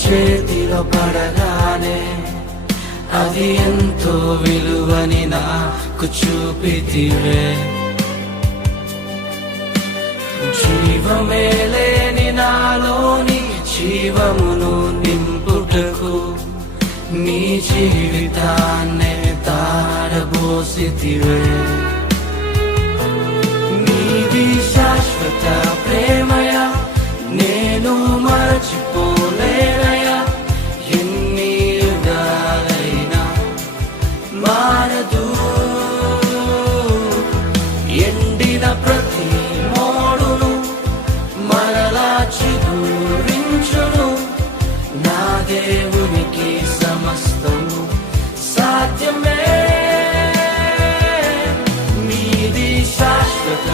చేతిలో పడగానే అది ఎంతో విలువని నాకు చూపితివే. జీవమే లేని నాలోని జీవమును నింపుటకు నీ జీవితాన్నే తారబోసితివే. నీది శాశ్వత ప్రేమయ నేను మరచిపోలేనయా. ఎన్ని యుగాలైనా మారదు. ఎండిన ప్రతి మోడును మరలా చిగురించును. నా దేవునికి సమస్తము సాధ్యమే. నీది శాశ్వత